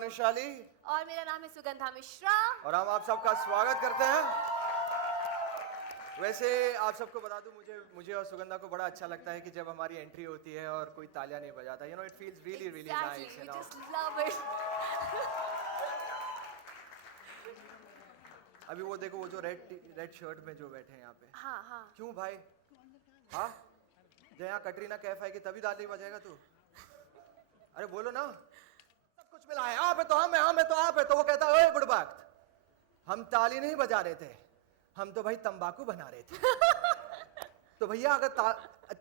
भानुशाली और मेरा नाम है सुगंधा मिश्रा। और हम आप सबका स्वागत करते हैं। वैसे आप सबको बता दूं, मुझे और सुगंधा को बड़ा अच्छा लगता है कि जब हमारी एंट्री होती है और कोई तालियां नहीं बजाता। You know, it feels really really nice, you know. We just love it. अभी वो देखो, वो जो रेड शर्ट में जो बैठे हैं यहाँ पे। हाँ हाँ। क्यों भाई? हाँ, जब यहाँ कटरीना कैफ आएगी तभी ताली बजाएगा तू? अरे बोलो ना, सब कुछ मिला है। आप है तो हम है, हम है तो आप है। तो वो कहता है, ओए बुड़बक, हम ताली नहीं बजा रहे थे, हम तो भाई तंबाकू बना रहे थे। तो भैया अगर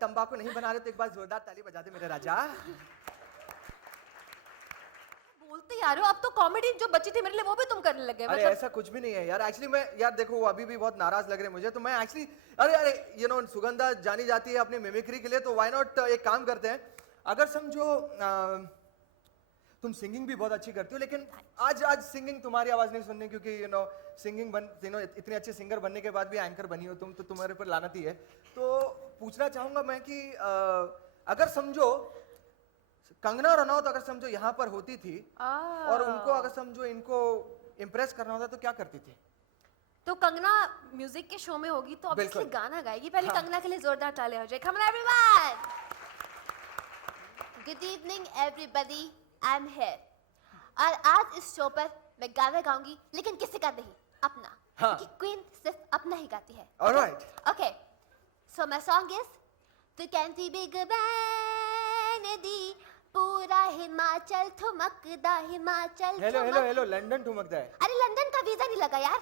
तंबाकू नहीं बना रहे तो एक बार जोरदार ताली बजा दे मेरे राजा। बोलते यार हो, अब तो कॉमेडी जो बची थी मेरे लिए वो भी तुम करने लगे। अरे ऐसा कुछ भी नहीं है यार। एक्चुअली मैं यार देखो, वो अभी भी बहुत नाराज लग रहे हैं मुझे। तो मैं एक्चुअली अरे यू नो, सुगंधा जानी जाती है अपनी मिमिक्री के लिए, तो व्हाई नॉट एक काम करते हैं। अगर समझो तुम सिंगिंग भी बहुत अच्छी करती हो, लेकिन आज सिंगिंग तुम्हारी आवाज नहीं सुननी, क्योंकि यू नो सिंगिंग इतने अच्छे सिंगर बनने के बाद भी एंकर बनी हो तुम, तो तुम्हारे पर लानत ही है। तो पूछना चाहूंगा मैं कि अगर समझो कंगना रनौत अगर समझो यहाँ पर होती थी और उनको अगर समझो इनको इम्प्रेस करना होता तो क्या करती थी? तो कंगना म्यूजिक के शो में होगी तो ऑब्वियसली गाना गाएगी। पहले कंगना के लिए जोरदार तालियां हो जाए। Come on everyone, good evening everybody, I am here. और आज इस शो पर मैं गाना गाऊंगी, लेकिन किसी का नहीं, अपना। क्योंकि क्वीन सिर्फ अपना ही गाती है। Alright, okay, so my song is तू कहती बिग बैन दी पूरा हिमाचल ठुमकदा Himachal. Hello hello hello, London ठुमकदा है। अरे लंदन का वीजा नहीं लगा यार,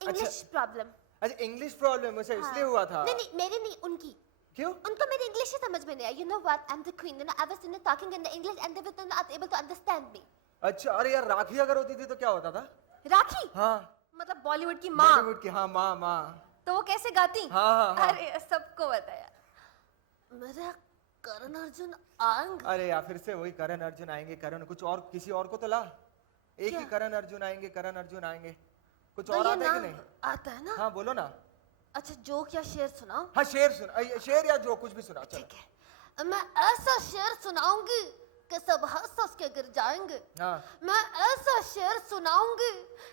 इंग्लिश प्रॉब्लम। अच्छा, इंग्लिश प्रॉब्लम उसे इसलिए हुआ था? नहीं नहीं, मेरी नहीं, उनकी। क्यों? उनको मेरी इंग्लिश ही समझ में नहीं आई। You know what, I am the queen, you know I was talking in the English and they were not able to understand me. अच्छा, अरे यार राखी अगर होती थी तो क्या होता था? राखी? हाँ, मतलब बॉलीवुड की माँ। बॉलीवुड की, हाँ माँ माँ। तो वो कैसे गाती? हाँ। अरे सबको बताया मेरा करण अर्जुन आएंगे। अरे यार फिर से वही करण अर्जुन आएंगे। करण कुछ और, किसी और को तो ला। एक ही करण अर्जुन आएंगे, करण अर्जुन आएंगे। कुछ तो और ये आता है कि नाम नहीं? आता है ना? हाँ बोलो ना। अच्छा, जोक या शेर सुनाओ? हाँ शेर सुना, शेर या जो कुछ भी सुना। चलो ठीक है, मैं ऐसा शेर सुनाऊंगी कि सब हंस हंस के गिर जाएंगे। हाँ। मैं ऐसा शेर सुनाऊंगी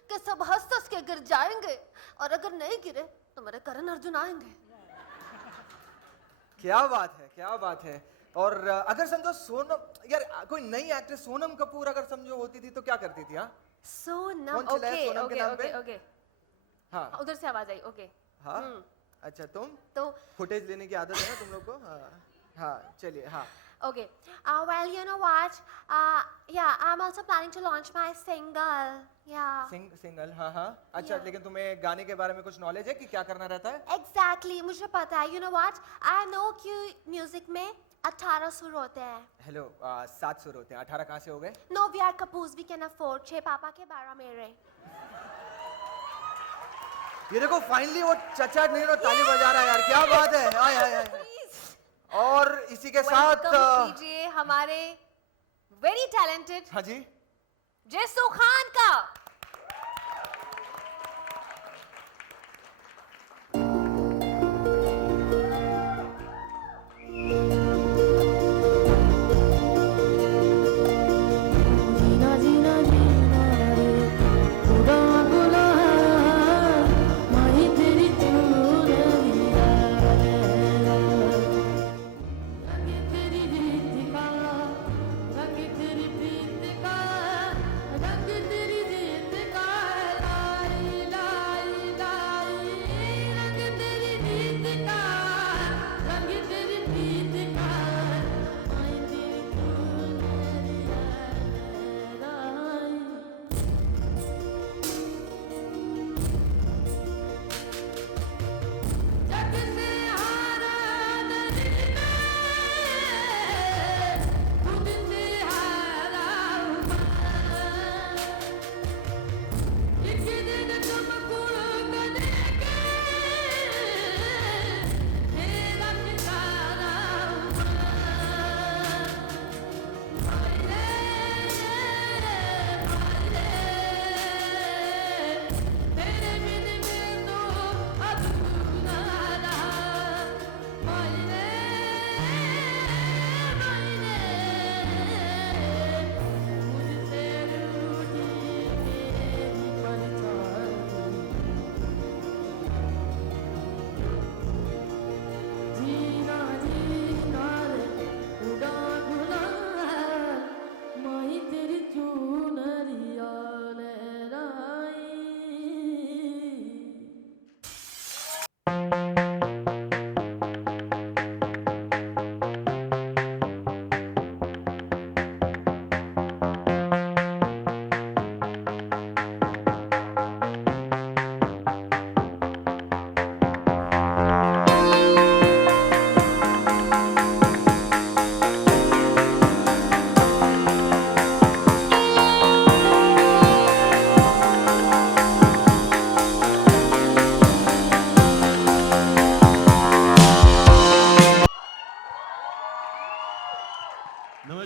कि सब हंस हंस के गिर जाएंगे, और अगर नहीं गिरे तो मेरे करण अर्जुन आएंगे। क्या बात है, क्या बात है। और अगर समझो सोनम, यार कोई नई एक्ट्रेस सोनम कपूर अगर समझो होती थी तो क्या करती थी? हाँ सोनम, कौन चला है ओके सोनम के ओके नाम पे? ओके ओके, हाँ उधर से आवाज आई। ओके हाँ। अच्छा, तुम तो फुटेज लेने की आदत है ना तुम लोग को? हाँ हाँ, चलिए। हाँ okay, well, you know what, yeah, I'm also planning to launch my single. Yeah, single. हाँ हाँ। अच्छा, लेकिन तुम्हें गाने के बारे में कुछ नॉलेज है कि क्या करना रहता है? exactly, मुझे पता है। You know what, I know कि म्यूजिक में 18 सुर होते हैं। हेलो, 7 सुर होते हैं, 18 कहाँ से हो गए? No, we are couples, we can afford। 6 पापा के 12 मेरे। ये देखो फाइनली वो चचा नहीं ताली बजा रहा है यार, क्या बात है। आय आय आय। और इसी के साथ कीजिए हमारे वेरी टैलेंटेड हाँ जी, जेसू खान का।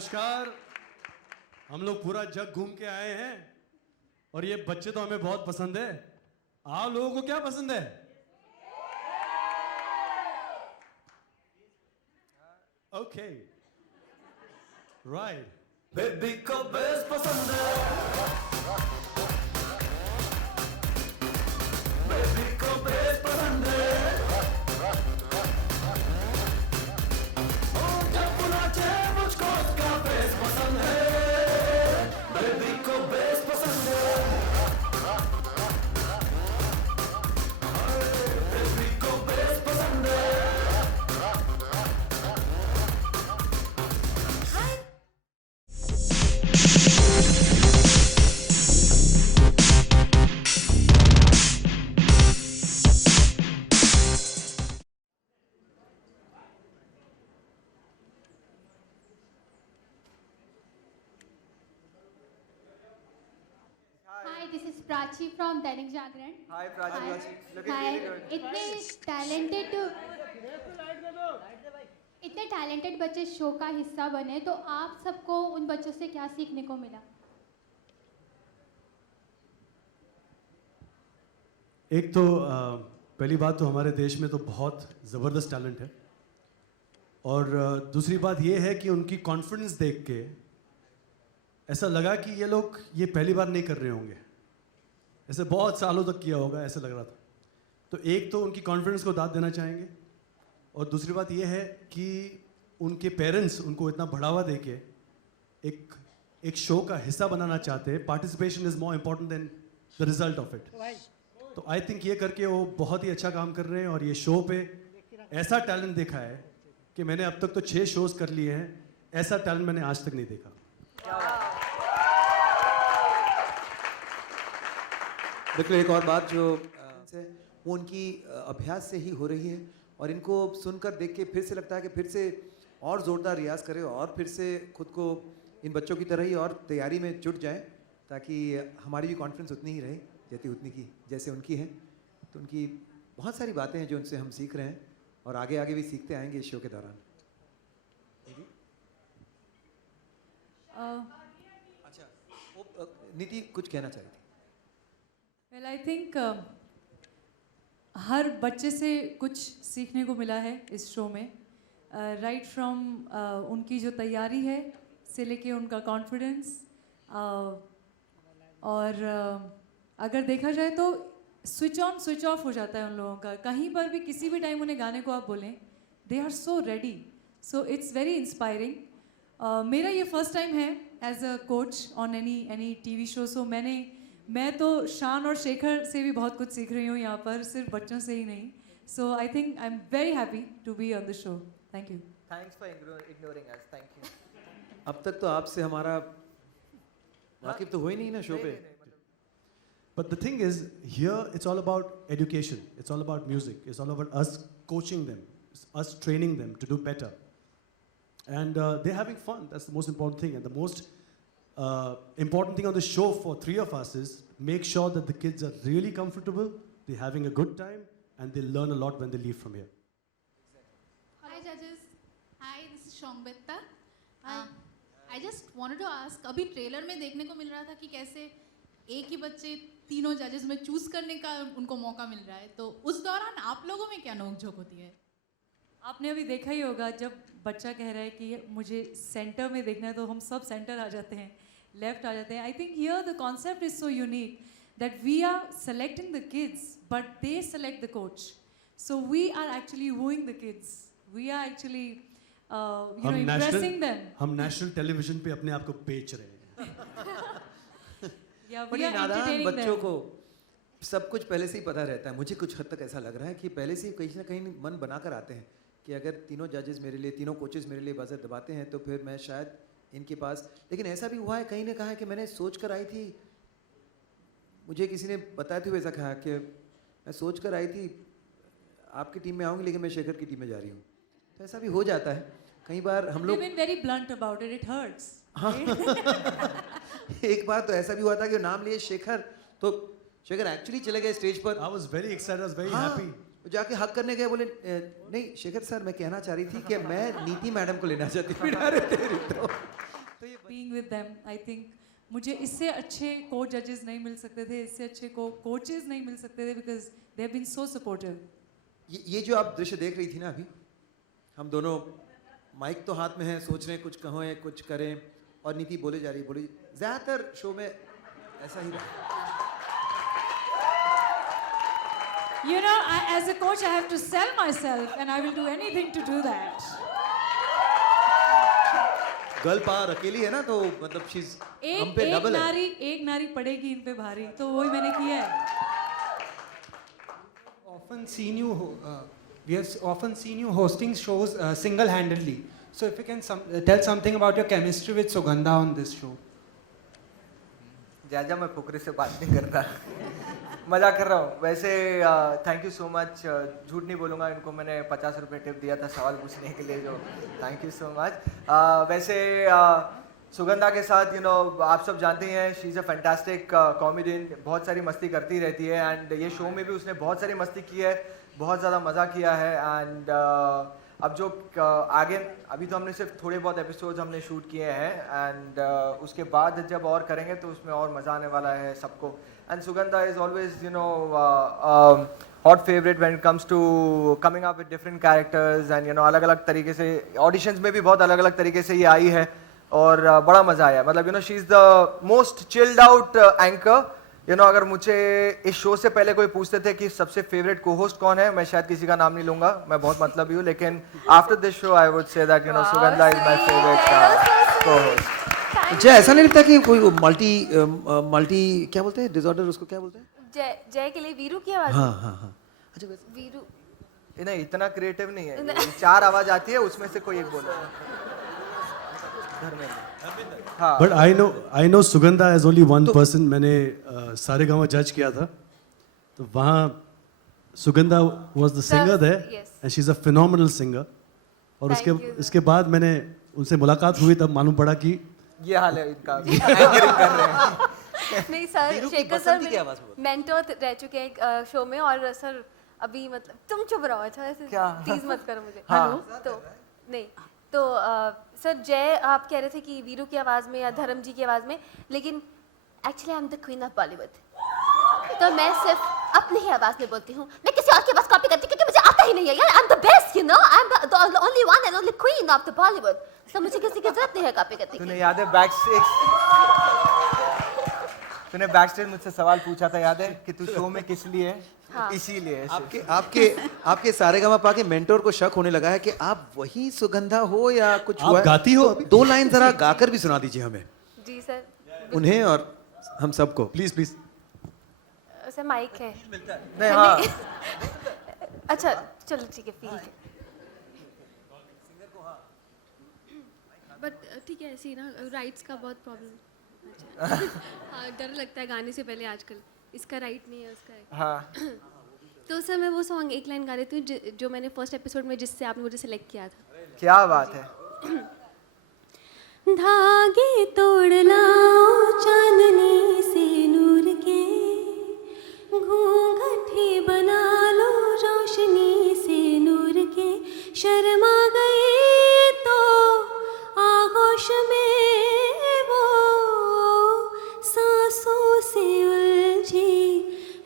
नमस्कार। हम लोग पूरा जग घूम के आए हैं और ये बच्चे तो हमें बहुत पसंद है। आप लोगों को क्या पसंद है? Okay, right. बेबी को बेस पसंद है, बेबी को बेस पसंद है, ओ जब नाचे मुझको उसका बेस पसंद है, बेबी को बेस पसंद है, बेबी को बेस पसंद है। Hi, this is Prachi from Dainik Jagran. Hi, Prachi. Looking Hi. really good. इतने टैलेंटेड बच्चे शो का हिस्सा बने, तो आप सबको उन बच्चों से क्या सीखने को मिला? एक तो पहली बात तो हमारे देश में तो बहुत ज़बरदस्त टैलेंट है, और दूसरी बात ये है कि उनकी कॉन्फिडेंस देख के ऐसा लगा कि ये लोग ये पहली बार नहीं कर रहे होंगे, ऐसे बहुत सालों तक किया होगा, ऐसा लग रहा था। तो एक तो उनकी कॉन्फिडेंस को दाद देना चाहेंगे, और दूसरी बात ये है कि उनके पेरेंट्स उनको इतना बढ़ावा दे के एक शो का हिस्सा बनाना चाहते हैं। Participation is more important then the result of it. तो आई थिंक ये करके वो बहुत ही अच्छा काम कर रहे हैं, और ये शो पे ऐसा टैलेंट देखा है कि मैंने अब तक तो 6 शोज कर लिए हैं, ऐसा टैलेंट मैंने आज तक नहीं देखा। बिल्कुल। एक और बात जो है वो उनकी अभ्यास से ही हो रही है, और इनको सुनकर देख के फिर से लगता है कि फिर से और ज़ोरदार रियाज करें और फिर से खुद को इन बच्चों की तरह ही और तैयारी में जुट जाएं, ताकि हमारी भी कॉन्फिडेंस उतनी ही रहे जैसे उनकी है। तो उनकी बहुत सारी बातें हैं जो उनसे हम सीख रहे हैं, और आगे आगे भी सीखते आएंगे इस शो के दौरान। अच्छा, वो नीति कुछ कहना चाह रही थी। वेल आई थिंक हर बच्चे से कुछ सीखने को मिला है इस शो में, राइट फ्रॉम उनकी जो तैयारी है से लेके उनका कॉन्फिडेंस, और अगर देखा जाए तो स्विच ऑन स्विच ऑफ हो जाता है उन लोगों का। कहीं पर भी किसी भी टाइम उन्हें गाने को आप बोलें, they are so ready, so it's very inspiring. मेरा ये फर्स्ट टाइम है as a coach on any TV show, so मैं तो शान और शेखर से भी बहुत कुछ सीख रही हूँ यहाँ पर, सिर्फ बच्चों से ही नहीं। So I think I am very happy to be on the show. Thank you. Thanks for ignoring us. Thank you. अब तक तो आपसे हमारा वाकिफ तो हुआ ही नहीं ना शो पे। But the thing is, here it's all about education, it's all about music, it's all about us coaching them, us training them to do better. And they're having fun, that's the most important thing. And the most important thing on the show for 3 of us is make sure that the kids are really comfortable, they're having a good time, and they learn a lot when they leave from here. Hi judges. Hi, this is Shongbetta. I just wanted to ask, अभी trailer में देखने को मिल रहा था कि कैसे एक ही बच्चे तीनों जजेस में चूज करने का उनको मौका मिल रहा है, तो उस दौरान आप लोगों में क्या नोक-झोंक होती है? आपने अभी देखा ही होगा, जब बच्चा कह रहा है कि मुझे सेंटर में देखना है तो हम सब सेंटर आ जाते हैं, लेफ्ट आ जाते हैं। I think here the concept is so unique that we are selecting the kids but they select the coach, so we are actually wooing the kids, we are actually impressing them. हम national television पे अपने आप को बेच रहे हैं। बड़ी नादान बच्चों को सब कुछ पहले से ही पता रहता है। मुझे कुछ हद तक ऐसा लग रहा है कि पहले से ही कहीं ना कहीं मन बनाकर आते हैं कि अगर तीनों जजेस मेरे लिए, तीनों कोचेस मेरे लिए बजर दबाते हैं तो फिर मैं शायद इनके पास। लेकिन ऐसा भी हुआ है, कहीं ने कहा है कि मैंने सोच कर आई थी, मुझे किसी ने बताया था वैसा कहा कि मैं सोच कर आई थी आपकी टीम में आऊँगी लेकिन मैं शेखर की टीम में जा रही हूँ। तो ऐसा भी हो जाता है कई बार। हम लोग very blunt about it, it hurts. हाँ एक बार तो ऐसा भी हुआ था कि नाम लिए शेखर, तो शेखर एक्चुअली चले गए स्टेज पर। I was very excited, I was very happy. जाके हक करने गए, बोले नहीं शेखर सर मैं कहना चाह रही थी कि मैं नीति मैडम को लेना चाहती हूँ। being with them. I think मुझे इससे अच्छे कोच जजेस नहीं मिल सकते थे, इससे अच्छे कोचेस नहीं मिल सकते थे, because they have been so supportive. ये जो आप दृश्य देख रही थी ना अभी, हम दोनों माइक तो हाथ में है, सोच रहे हैं कुछ कहें कुछ करें, और नीति बोले जा रही बोली, ज्यादातर शो में ऐसा ही रहा। You know, as a coach, I have to sell myself, and I will do anything to do that. Girl power अकेली है ना, तो मतलब शीज हम पे डबल है। एक नारी पड़ेगी इन पे भारी, तो वही मैंने किया है। We have often seen you hosting shows single-handedly. So if you can tell something about your chemistry with Sugandha on this show. जाजा मैं फुकरे से बात नहीं कर रहा, मजाक कर रहा हूँ। वैसे थैंक यू सो मच, झूठ नहीं बोलूँगा, इनको मैंने 50 रुपये टिप दिया था सवाल पूछने के लिए, जो थैंक यू सो मच। वैसे सुगंधा के साथ आप सब जानते ही हैं, she is a fantastic comedian, बहुत सारी मस्ती करती रहती है, एंड ये शो में भी उसने बहुत सारी मस्ती की है, बहुत ज़्यादा मज़ा किया है। एंड अब जो आगे, अभी तो हमने सिर्फ थोड़े बहुत एपिसोड्स हमने शूट किए हैं, एंड उसके बाद जब और करेंगे तो उसमें और मज़ा आने वाला है सबको। And Sugandha is always hot favourite when it comes to coming up with different characters, and अलग अलग तरीके से ऑडिशंस में भी बहुत अलग अलग तरीके से ये आई है, और बड़ा मज़ा आया। मतलब she is the most chilled out anchor. अगर मुझे इस शो से पहले कोई पूछते थे कि सबसे फेवरेट को होस्ट कौन है, मैं शायद किसी का नाम नहीं लूंगा, मैं बहुत मतलबी हूँ, लेकिन after this show I would say that Sugandha is my favourite को होस्ट। जय, ऐसा नहीं लगता कि कोई मल्टी क्या बोलते हैं, डिसऑर्डर, उसको क्या बोलते हैं? जय के लिए वीरू की आवाज। हाँ। अच्छा, वीरू नहीं, इतना क्रिएटिव नहीं है, 4 आवाज आती है, उसमें से कोई एक बोलो। But I know Sugandha as only one person. मैंने सारेगामा जज किया था, तो वहाँ Sugandha was the singer there, and she's a phenomenal singer. और उसके बाद मैंने उनसे मुलाकात हुई, तब मालूम पड़ा कि ये हाल है इनका, एंकरिंग कर रहे हैं। नहीं सर, शेखर सर मेंटर रह चुके हैं शो में, और सर अभी मतलब तुम चुप रहो, अच्छा ऐसे टीज मत करो मुझे। हेलो तो नहीं तो सर जय आप कह रहे थे कि वीरू की आवाज़ में या धर्म जी की आवाज़ में, लेकिन actually I am the queen of Bollywood, तो मैं सिर्फ अपनी ही आवाज़ में बोलती हूँ, मैं किसी और की आवाज़ कॉपी करती क्योंकि मुझे आता ही नहीं है यार। आई am the best, I am the only one and only queen of the Bollywood, तो मुझे किसी की जरूरत नहीं है कॉपी करने की। तूने याद है बैक स्टेज मुझसे सवाल पूछा था, याद है कि तू शो में किस लिए है? हाँ। इसीलिए आपके सारेगामा के मेंटोर को शक होने लगा है कि आप वही सुगंधा हो या कुछ हुआ? गाती हो? 2 लाइन जरा गाकर भी सुना दीजिए हमें। जी सर, उन्हें और हम सबको प्लीज। सर माइक है नहीं, हाँ। अच्छा चलो ठीक है, फील बट ठीक है, ऐसे ही ना राइट्स का बहुत प्रॉब्लम। हाँ, डर लगता है गाने से पहले आजकल, इसका राइट नहीं है उसका है। हाँ। तो सर मैं वो सॉन्ग एक लाइन गा रही थी जो मैंने फर्स्ट एपिसोड में जिससे आपने मुझे सिलेक्ट किया था। क्या बात है। धागे तोड़ लाओ चांदनी से नूर के, घूंघट ही बना लो रोशनी से नूर के, शर्मा गए तो आगोश में वो सांसों से उलझी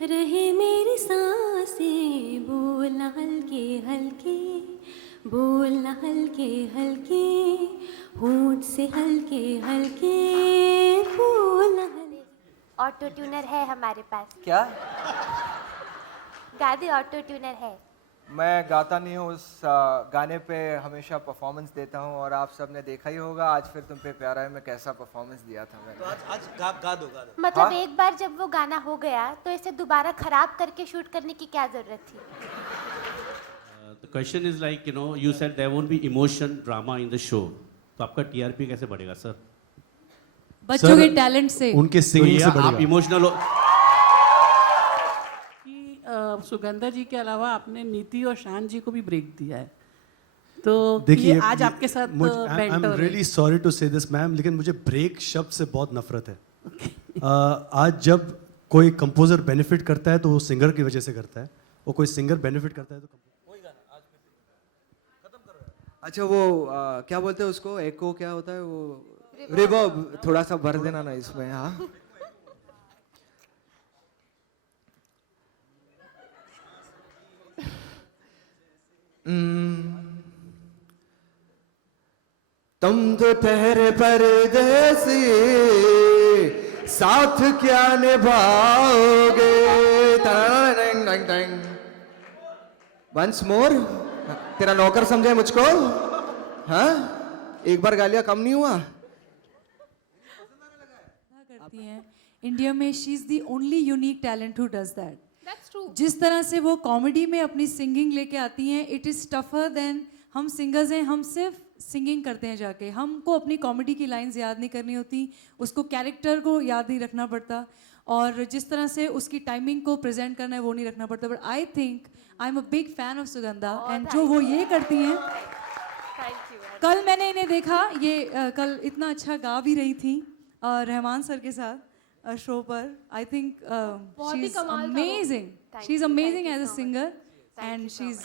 रहे मेरी सांसें, बोलना हल्के हल्के, बोलना हल्के हल्के, होंठ से हल्के हल्के, बोलना हल्के। ऑटो ट्यूनर है हमारे पास। क्या? गा दे, ऑटो ट्यूनर है। मैं गाता नहीं हूँ, उस गाने पे हमेशा परफॉर्मेंस देता हूँ, और आप सब ने देखा ही होगा आज फिर तुम पे प्यारा है में कैसा परफॉर्मेंस दिया था मैंने। तो आज गा दो। मतलब हाँ? एक बार जब वो गाना हो गया तो इसे दोबारा खराब करके शूट करने की क्या जरूरत थी? The question is like, you said there won't be emotion drama in the show. तो आपका TRP कैसे बढ़ेगा सर? बच्चों के टैलेंट से, उनके सिंगिंग से बढ़ेगा। आप इमोशनल हो कि सुगंधा जी के अलावा आपने नीति और शान जी को भी ब्रेक दिया है, तो देखिए आज आपके साथ I am really sorry to say this ma'am, लेकिन मुझे ब्रेक शब्द से बहुत नफरत है। आज जब कोई कंपोजर बेनिफिट करता है तो वो सिंगर की वजह से करता है, और कोई सिंगर बेनिफिट करता है तो अच्छा वो क्या बोलते हैं उसको, एको क्या होता है वो? रिवर्ब थोड़ा सा भर देना ना इसमें. हाँ तुम तो ठहरे परदेसी, साथ क्या निभाओगे. Once more. तेरा नौकर समझे मुझको? हाँ, एक बार गालियां कम नहीं हुआ. करती हैं इंडिया में. She is the only unique talent who does that. That's true. जिस तरह से वो कॉमेडी में अपनी सिंगिंग लेके आती हैं, इट इज़ टफर देन. हम सिंगर्स हैं, हम सिर्फ सिंगिंग करते हैं जाके. हमको अपनी कॉमेडी की लाइंस याद नहीं करनी होती, उसको कैरेक्टर को याद नहीं रखना पड़ता, और जिस तरह से उसकी टाइमिंग को प्रेजेंट करना है वो नहीं रखना पड़ता. But I think I am a big fan of Sugandha, and जो वो ये करती हैं. कल मैंने इन्हें देखा, ये कल इतना अच्छा गा भी रही थी रहमान सर के साथ शो पर. I think she is amazing. She is amazing as a singer, and she is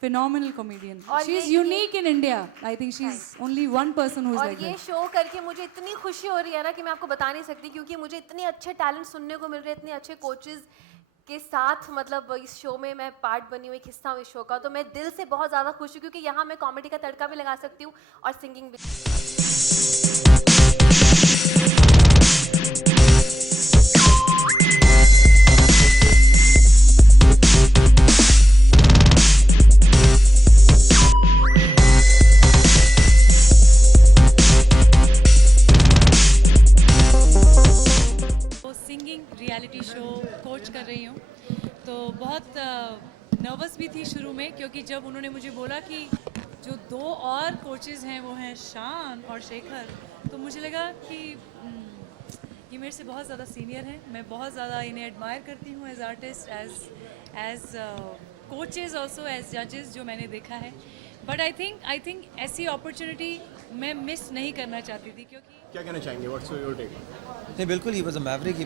phenomenal comedian. She is unique in India. I think she's only one person who's like that. और ये show करके मुझे इतनी खुशी हो रही है ना कि मैं आपको बता नहीं सकती, क्योंकि मुझे इतने अच्छे टैलेंट सुनने को मिल रहे हैं, इतने अच्छे कोचेस के साथ. मतलब इस शो में मैं पार्ट बनी हुई, एक हिस्सा हूँ इस शो का. तो मैं दिल से बहुत ज़्यादा खुश हूँ, क्योंकि यहाँ मैं कॉमेडी का तड़का भी लगा सकती हूँ और सिंगिंग भी. रियलिटी शो कोच कर रही हूँ, तो बहुत नर्वस भी थी शुरू में, क्योंकि जब उन्होंने मुझे बोला कि जो 2 और कोचेज़ हैं वो हैं शान और शेखर, तो मुझे लगा कि ये मेरे से बहुत ज़्यादा सीनियर हैं. मैं बहुत ज़्यादा इन्हें एडमायर करती हूँ as artist, as coaches also, as जजेस जो मैंने देखा है. बट आई थिंक ऐसी अपॉर्चुनिटी मैं मिस नहीं करना चाहती थी. क्योंकि क्या कहना चाहेंगे? What's your take? नहीं, बिल्कुल ही was a maverick.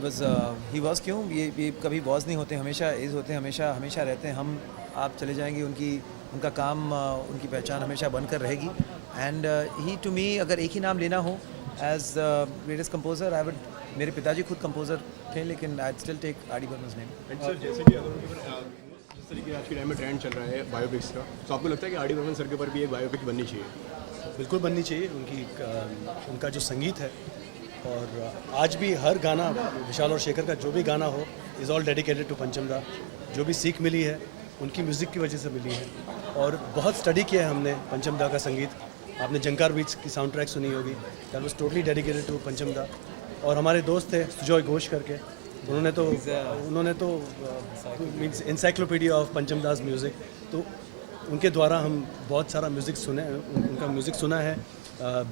He was क्यों, ये कभी वॉज नहीं होते, हमेशा इज़ होते हैं, हमेशा रहते हैं. हम आप चले जाएंगे, उनका काम, उनकी पहचान हमेशा बनकर रहेगी. एंड ही टू मी, अगर एक ही नाम लेना हो as greatest composer, I would. मेरे पिताजी खुद कंपोजर थे, लेकिन I still take R D Burman's name. Sir, जैसे कि अगर उनके ऊपर जिस तरीके आज के टाइम में ट्रेंड चल रहा है बायोपिक्स का, तो आपको लगता है कि आर डी बर्मन सर के ऊपर भी एक बायोपिक बननी चाहिए? बिल्कुल बननी चाहिए. उनका जो संगीत है, और आज भी हर गाना, विशाल और शेखर का जो भी गाना हो, इज़ ऑल डेडिकेटेड टू पंचमदा. जो भी सीख मिली है उनकी म्यूज़िक की वजह से मिली है, और बहुत स्टडी किया है हमने पंचमदा का संगीत. आपने जंकार बीच की साउंड ट्रैक सुनी होगी, that was totally dedicated to Panchamda. और हमारे दोस्त थे सुजॉय घोष करके, उन्होंने तो means encyclopedia of Panchamda's music. तो उनके द्वारा हम बहुत सारा म्यूज़िक सुने, उनका म्यूज़िक सुना है.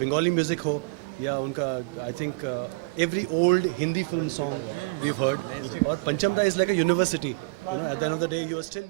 बंगाली म्यूज़िक हो या उनका, I think every old Hindi film song we heard. और Panchamda is like a university. At the end of the day you are still